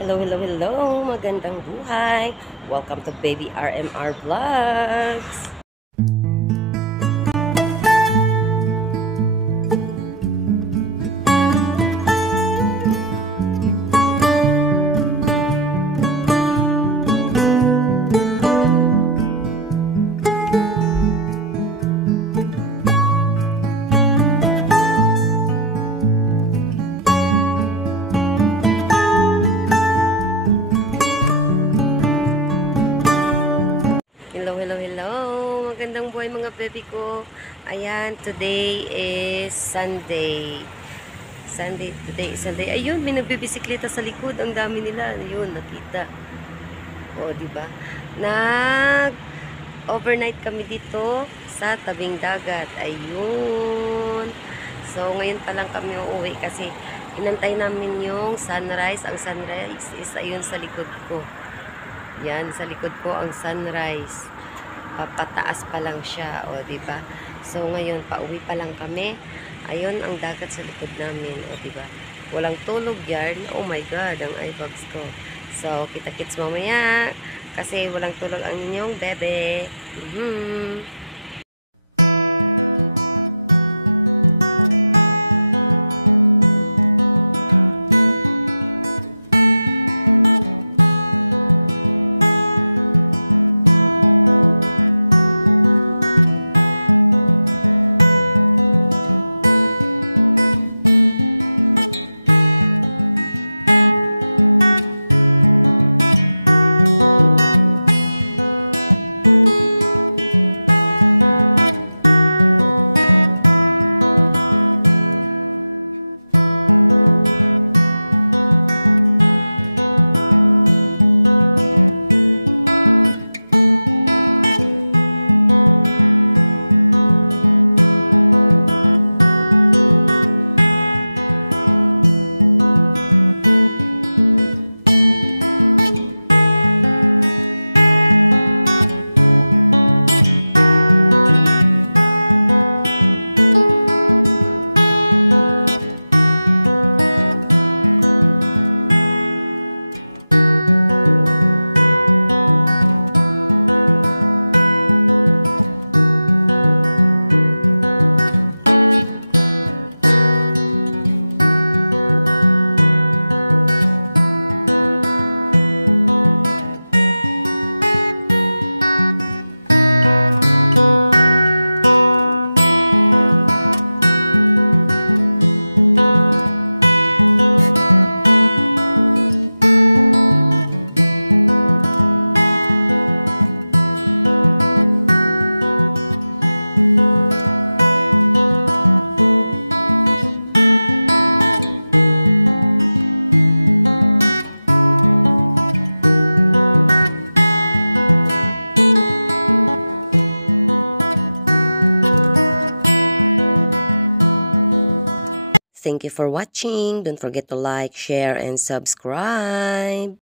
Hello, hello, hello! Magandang buhay! Welcome to Baby RMR Vlogs! Hello, hello, hello! Magandang buhay mga baby ko! Ayan, today is Sunday. Today is Sunday. Ayun, may nagbibisikleta sa likod. Ang dami nila. Ayun, nakita. O, diba? Overnight kami dito sa tabing dagat. Ayun. So, ngayon pa lang kami uuwi kasi inantay namin yung sunrise. Ang sunrise is ayun sa likod ko. Yan, sa likod ko ang sunrise. Papataas pa lang siya, o, diba? So, ngayon, pauwi pa lang kami. Ayun, ang dagat sa likod namin, o, diba? Walang tulog yan. Oh my God, ang eyebags ko. So, kita-kits mamaya. Kasi walang tulog ang inyong bebe. Thank you for watching. Don't forget to like, share, and subscribe.